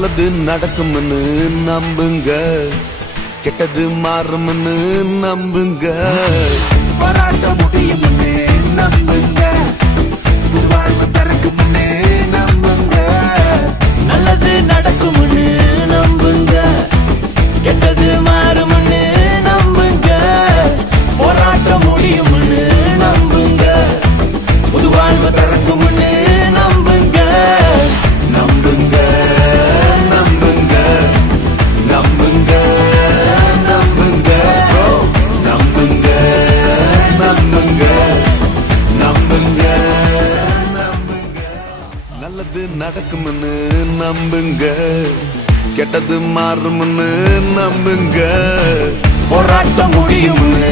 நல்லது நடக்கும்னு நம்புங்க. கெட்டது மாறும்னு நம்புங்க. போராட்ட முடியும் நல்லது நடக்கும்னு நம்புங்க. கெட்டது மாறும்னு நம்புங்க. போராட்டம் முடியும்னு